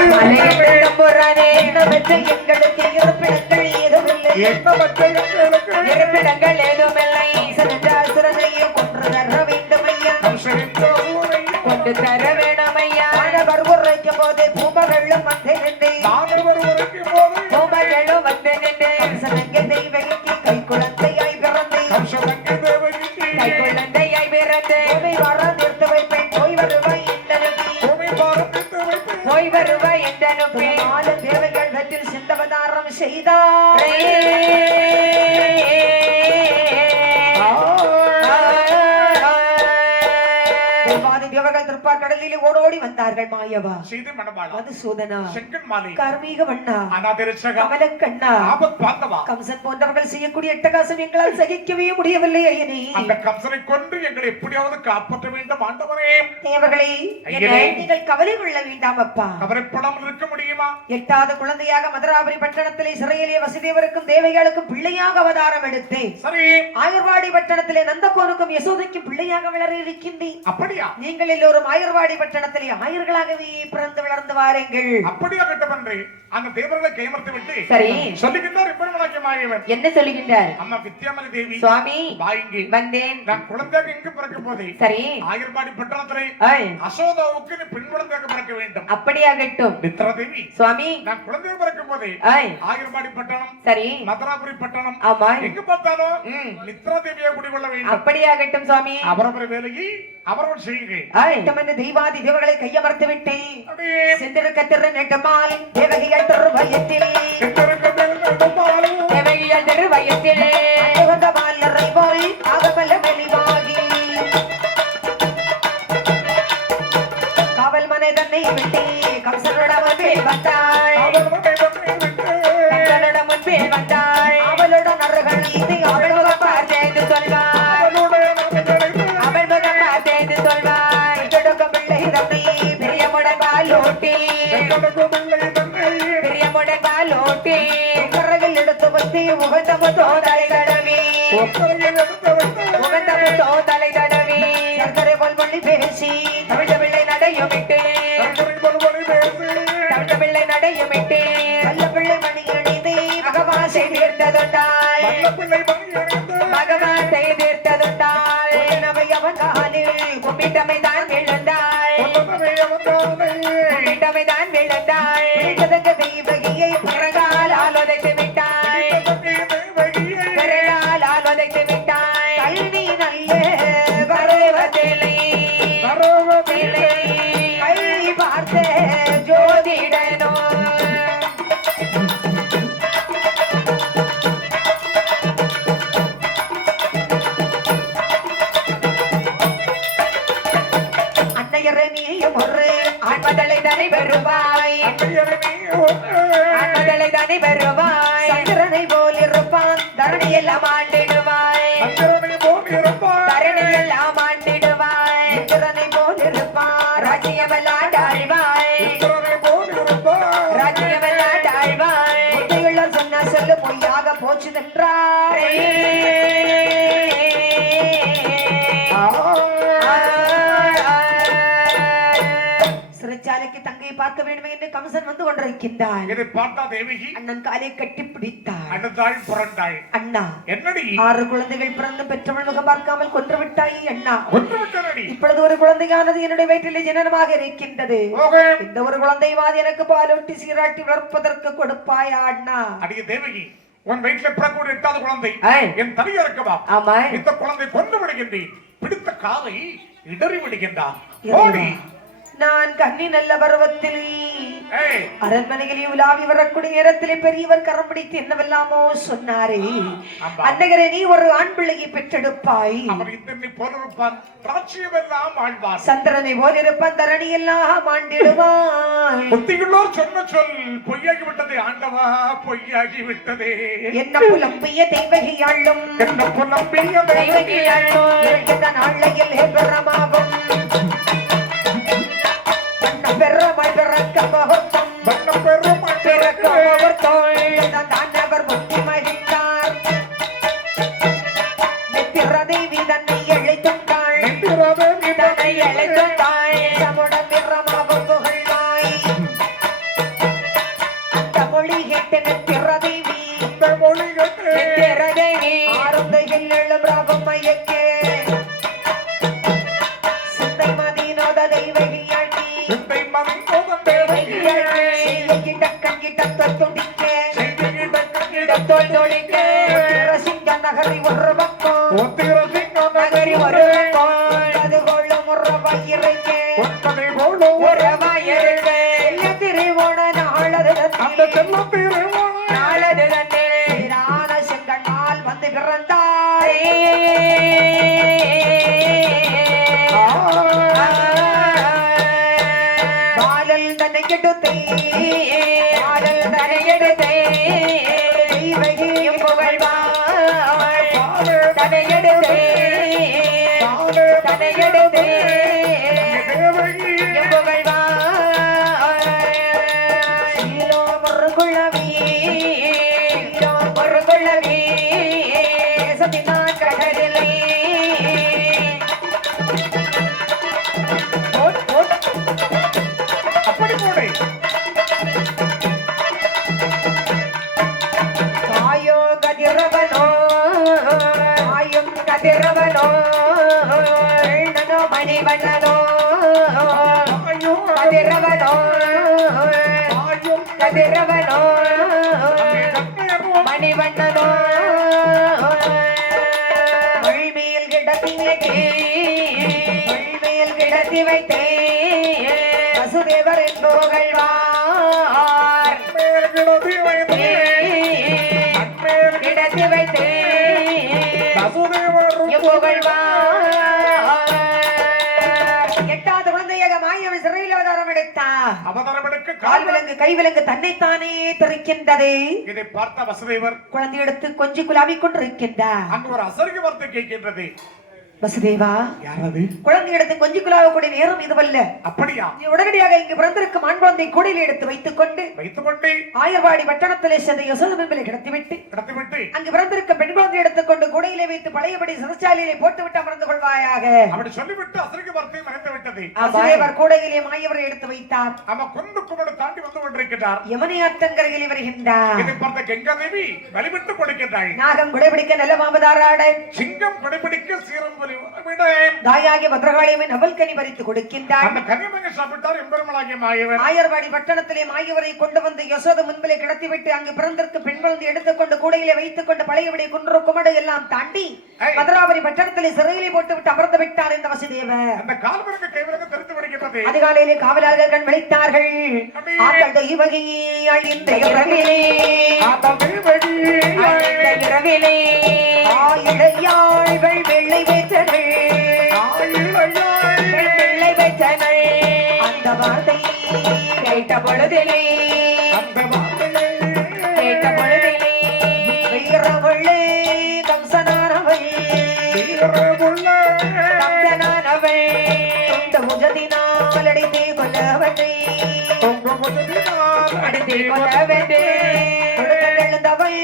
எங்களுக்கு இருப்பிடங்கள் ஏதுமில்லை இருப்பிடங்கள் ஏதுமில்லை சிறந்தையும் கொன்று தர வேண்டும் ஐயா கொண்டு தர வேணும் ஐயா வருவரைக்கும் போது பூமகளும் வந்து நின்று பூமகளும் வந்து நின்று சனங்க தெய்வகிக்கு கை குழந்தையாய் பிறந்து கை குழந்தையாய் பிறந்து வர நிறுத்த வைப்பேன் போய் வருவாய் போய் வருவாய் என்று நாலு தேவைகள் வெற்றில் சிந்தவதாரம் செய்தாரே கடலிலே ஓடோடி வந்தார்கள் மாயவா சீதை மணவாளா மதுசூதனா செங்கன்மாலை கார்மீக வண்ணா அநாதரிச்சக கமலக்கண்ணா ஆபத் பாந்தவா கம்சன் போன்றவர்கள் செய்யக்கூடிய அட்டகாசம் எங்களால் சகிக்கவே முடியவில்லை ஐயனே அந்த கம்சனை கொன்று எங்களை எப்படியாவது காப்பாற்ற வேண்டும் ஆண்டவரே தேவர்களே நீங்கள் கவலை கொள்ள வேண்டாம் அப்பா கவலைப்படாமல் இருக்க முடியுமா எட்டாவது குழந்தையாக மதுராபுரி பட்டணத்திலே சிறையிலே வசுதேவருக்கும் தேவகைகளுக்கும் பிள்ளையாக அவதாரம் எடுத்து சரி ஆயர்வாடி பட்டணத்திலே நந்தகோனுக்கும் யசோதைக்கும் பிள்ளையாக வளர இருக்கின்றேன் அப்படியா நீங்கள் எல்லோரும் ஆயர்வாடி பட்டணத்திலே ஆயர்களாகவே பிறந்து வளர்ந்து வாருங்கள் அப்படியே கட்டபன்றே அந்த தேவர்களை கைமர்த்து விட்டு சரி சொல்லுகின்றார் இப்பொழுது மாயவன் என்ன சொல்லுகின்றார் அம்மா வித்யாமலி தேவி சுவாமி வாங்கி வந்தேன் நான் குழந்தையாக எங்கு பிறக்க போதே சரி ஆயர்வாடி பட்டணத்திலே அசோதாவுக்கு நீ பெண் குழந்தையாக பிறக்க வேண்டும் அப்படியாகட்டும் நித்ரா தேவி சுவாமி நான் குழந்தையாக பிறக்க போதே ஆயர்வாடி பட்டணம் சரி மதுராபுரி பட்டணம் ஆமா எங்கு பார்த்தாலும் நித்ரா தேவியை குடிகொள்ள வேண்டும் அப்படியாகட்டும் சுவாமி அவரவர் வேலையை அவரவர் செய்யுங்க தெய்வாதி தேவர்களை கையமர்த்து விட்டேன் செந்திருக்க திரு நெட்டமால் தேவகிகள் திருவயத்தில் தேவகிகள் திருவயத்தில் போல் ஆகமல்ல வெளிவாகி காவல் மனை தன்னை விட்டு கம்சனோட முன்பில் வந்தாள் கம்சனோட முன்பில் வந்தாள் அவளோட நறுகள் இது அவள் முகம் பார்த்தேன் சொல்வாள் அவள் முகம் பார்த்தேன் சொல்வாள் பிள்ளை தன்னை பெரியமுடன் பாலோட்டி பெரியமுடன் பாலோட்டி கரவில் எடுத்து வந்து உகந்தம தோதலை தடவி உகந்தம தோதலை தடவி சர்க்கரை போல் மொழி பேசி தமிழ் பிள்ளை நடையும் விட்டு தமிழ் பிள்ளை நடையும் விட்டு நல்ல பிள்ளை மணி அணிந்து மகவாசை தீர்த்ததுண்டாய் மகவாசை தீர்த்ததுண்டாய் நவை அவன் காலில் கும்பிட்டமை தான் விழுந்தாய் கும்பிட்டமை தான் விழுந்தாய் தெய்வகியை பிறகால் ஆலோதைத்து விட்டாய் பிறகால் ஆலோதைத்து விட்டாய் கல்வி நல்ல வருவதில்லை கல்வி பார்த்த ஜோதிடனோ ஆண்மதலை தனி வருவாய் ஆண்மதலை தனி வருவாய் சந்திரனை போல் இருப்பான் தரணி எல்லாம் ஆண்டிடுவாய் தரணி எல்லாம் ஆண்டிடுவாய் சந்திரனை போல் இருப்பான் ராஜ்யம் எல்லாம் ஆழ்வாய் ராஜ்யம் எல்லாம் ஆழ்வாய் முத்தையுள்ள சொன்ன சொல்லு பொய்யாக போச்சுதென்றாய் சிறைச்சாலைக்கு தங்கையை பார்க்க வேண்டும் என்று கம்சன் வந்து கொண்டிருக்கின்றான். இதை பார்த்தா தேவகி அண்ணன் காலை கட்டி பிடித்தாள். அண்ணாள் புரண்டாள். அண்ணா என்னடி 6 குழந்தைகள் பிறந்து பெற்றவள் முகம் பார்க்காமல் கொன்று விட்டாய் அண்ணா. கொன்று விட்டானடி. இப்பொழுது ஒரு குழந்தையானது என்னுடைய வயிற்றிலே ஜனனமாக இருக்கின்றது. இந்த ஒரு குழந்தைவாது எனக்கு பாலூட்டி சீராட்டி வளர்ப்பதற்கு கொடுப்பாயா அண்ணா? அடியே தேவகி உன் வயிற்றில் பிறக்கக்கூடிய 8வது குழந்தை என் தலையை இருக்கவா? ஆமா. இந்த குழந்தை கொண்டு விடுகின்றேன். பிடித்த காலை இடறி விடுகின்றான். ஓடி நான் கண்ணி நல்ல பருவத்தில் அரண்மனையில் உலாவி வரக்கூடிய நேரத்திலே பெரியவர் கரம் பிடித்து என்னவெல்லாமோ சொன்னாரே. அன்னகரே நீ ஒரு ஆண் பிள்ளையை பெற்றெடுப்பாய். சந்திரனை போலிருப்பான் தரணி எல்லாம் ஆண்டிடுவாய். புத்தியுள்ளோர் சொன்ன சொல் பொய்யாகி விட்டதே ஆண்டவா, பொய்யாகி விட்டதே. என்ன புலம்பிய தெய்வகியாளும் என்ன புலம்பிய தெய்வகியாளும் நாளையில் பெறமாகும் பெருமாள் பிறக்க பகத்தம் பெருமாள் பிறக்க பகத்தம் தாண்டவர் முக்தி மகிழ்ந்தார். நெத்திரதேவி தன்னை எழைத்துட்டாள். நெத்திரதேவி தன்னை எழைத்துட்டாள். சமுட பிரமாவும் புகழ்வாய். கேட்டு நெத்திரதேவி இந்த மொழி கேட்டு நெத்திரதேவி ஆரந்தையில் எழும் ராகம் மயக்கே சிந்தை மதினோத தெய்வகியாட்டி சிந்தை மதினோத தெய்வகியாட்டி கிட்ட துடிக்கே தோல் தொழிக்க சிங்க நகரி ஒரு பக்கம் நகரி ஒரு பக்கம் அது கொள்ளும் உறவாயிருக்கே உறவாயிருக்கே திருவோண நாளது நாளது தன்னே நான செங்கண்ணால் வந்து பிறந்தாய் பாலல் தன்னை கெடுத்தே பாலல் தன்னை கெடுத்தே மணிவண்ணனோ கதிரவனோ கதிரவனோ மணிவண்ணனோ மொழிமேல் கிடத்தி மொழிமேல் கிடத்தி வைத்தே வசுதேவர் என்பவர்கள்வார் கிடத்தி வைத்தே வசுதேவர் புகழ்வார் கைவிலங்கு தன்னைத்தானே தெரிக்கின்றது. இதை பார்த்த வசுதேவர் குழந்தை எடுத்து கொஞ்சி குலாவிக் கொண்டிருக்கின்றார். அங்கு ஒரு அசரிக வார்த்தை கேட்கின்றது. வசுதேவா, யாரது? குழந்தை எடுத்து கொஞ்சி குலாவக்கூடிய நேரம் இதுவல்ல. அப்படியா? உடனடியாக இங்கு பிறந்திருக்கும் ஆண் குழந்தை கூடையில் எடுத்து வைத்துக் கொண்டு ஆயர்வாடி பட்டணத்திலே சென்று யசோதம்பிலே கிடத்திவிட்டு அங்கு பிறந்திருக்கும் பெண் குழந்தை எடுத்துக்கொண்டு கூடையிலே வைத்து பழையபடி சிறைச்சாலையிலே போட்டுவிட்டு அமர்ந்து கொள்வாயாக அப்படி சொல்லிவிட்டு அசரிக வார்த்தை மறைந்து விட்டது. வசுதேவர் கூடையிலே மாயவரை எடுத்து வைத்தார். அவன் கொண்டு குமடு தாண்டி வந்து கொண்டிருக்கிறார். யமுனை ஆற்றங்கரையில் வருகின்றார். இதை பார்த்த கங்காதேவி வழிவிட்டு கொடுக்கின்றாள். நாகம் குடைபிடிக்க நல்ல மாமதாராட, சிங்கம் குடைபிடிக்க சீரம் தாயாகிய பத்ரகாளியம்மன் அவல்கனி பறித்து கொடுக்கின்றார். அந்த கனிமங்கை சாப்பிட்டார் எம்பெருமாளாகிய மாயவன். ஆயர்வாடி பட்டணத்திலே மாயவரை கொண்டு வந்து யசோத முன்பிலே கிடத்திவிட்டு அங்கு பிறந்திருக்கும் பெண் குழந்தை எடுத்துக்கொண்டு கூடையிலே வைத்துக் கொண்டு பழையபடி குன்று குமடு எல்லாம் தாண்டி மதுராபுரி பட்டணத்திலே சிறையிலே போட்டுவிட்டு அமர்ந்து விட்டார் இந்த வசுதேவர். அந்த கால்விலங்கு கைவிலங்கு தெரிந்து விடுகின்றது. அதிகாலையிலே காவலாளர்கள் கண் விழித்தார்கள். ஆத்தல் தெய்வகி அழிந்த இரவிலே, ஆத்தல் தெய்வகி அழிந்த இரவிலே ஆயிழையாள்கள் வெள்ளை வைத்தனள், வெள்ளை வைத்தனள். அந்த வார்த்தை கேட்ட பொழுதிலே, அந்த வார்த்தை கேட்ட பொழுதிலே வீரவுள்ளே கம்சனானவள், வீரவுள்ளே கம்சனானவள் துண்டு முஜதினால் அடித்தே கொல்லவட்டை, துண்டு முஜதினால் அடித்தே கொல்லவட்டே எழுந்தவள்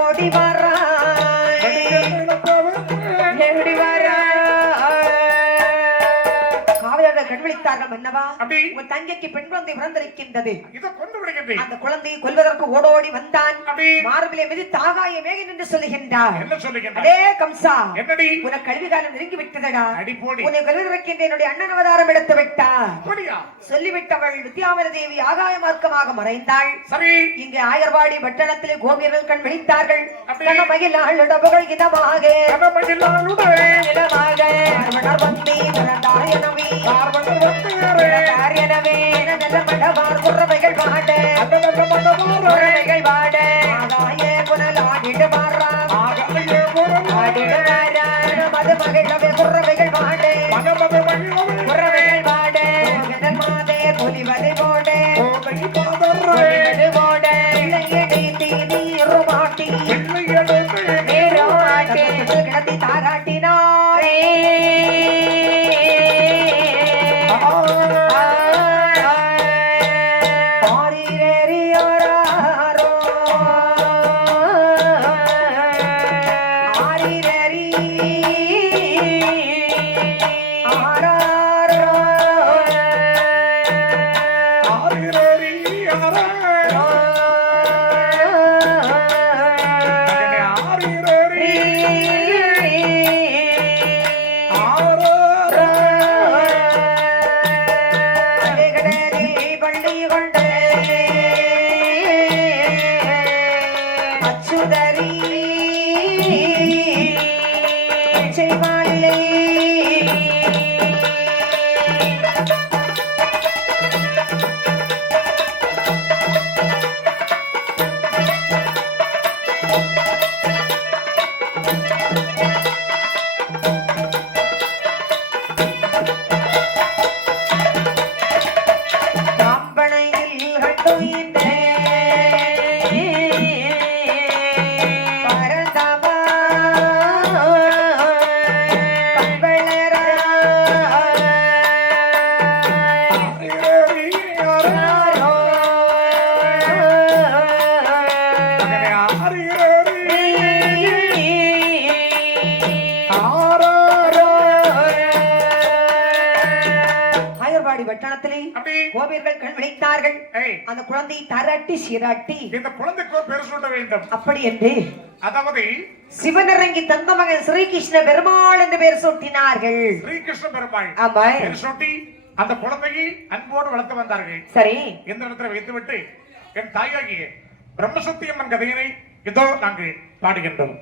ஓடி வரா தங்கைக்கு பெண் குழந்தை பிறந்திருக்கின்றது. அந்த குழந்தையை கொல்வதற்கு ஓடோடி வந்தான். மார்பிலே மிதித்து ஆகாய மேகன் என்று சொல்லுகின்றார். அதே கம்சா, உனக்கு கல்வி காலம் நெருங்கி விட்டதடா, உன்னை கொல்வதற்கு என்னுடைய அண்ணன் அவதாரம் எடுத்து விட்டார் சொல்லிவிட்டவள் வித்யாவதி தேவி ஆகாய மார்க்கமாக மறைந்தாள். இங்கு ஆயர்வாடி பட்டணத்திலே கோபியர்கள் கண் விழித்தார்கள். கனமகிழாள் உடம்புகள் இதமாக குறவைகள் பாட, குறவைகள் பாட ஆகாய புனலாடிடு மாறா, மது மகிழவே குறவைகள் பாட, குறவைகள் பாட மாதே பொலிவதை போட, போட இடைத்தி நீரு மாட்டி, நீரு மாட்டி கிடத்தி தாராட்டினாரே. துணை கொண்ட அச்சுதரி செய்வாளிலே பட்டணத்திலே கோபியர்கள் கண் விழித்தார்கள். அந்த குழந்தையை தாராட்டி சீராட்டி இந்த குழந்தைக்கு பேர் சூட்ட வேண்டும் அப்படி என்று அதாவது சிவனிறங்கி தந்த மகன் ஸ்ரீகிருஷ்ண பெருமாள் என்று பேர் சூட்டினார்கள். ஸ்ரீகிருஷ்ண பெருமாள் ஆமா பேர் சூட்டி அந்த குழந்தையை அன்போடு வளர்த்து வந்தார்கள். சரி இந்த இடத்துல வைத்துவிட்டு என் தாயாகிய பிரம்மசத்தியம்மன் கதையினை இதோ நாங்கள் பாடுகின்றோம்.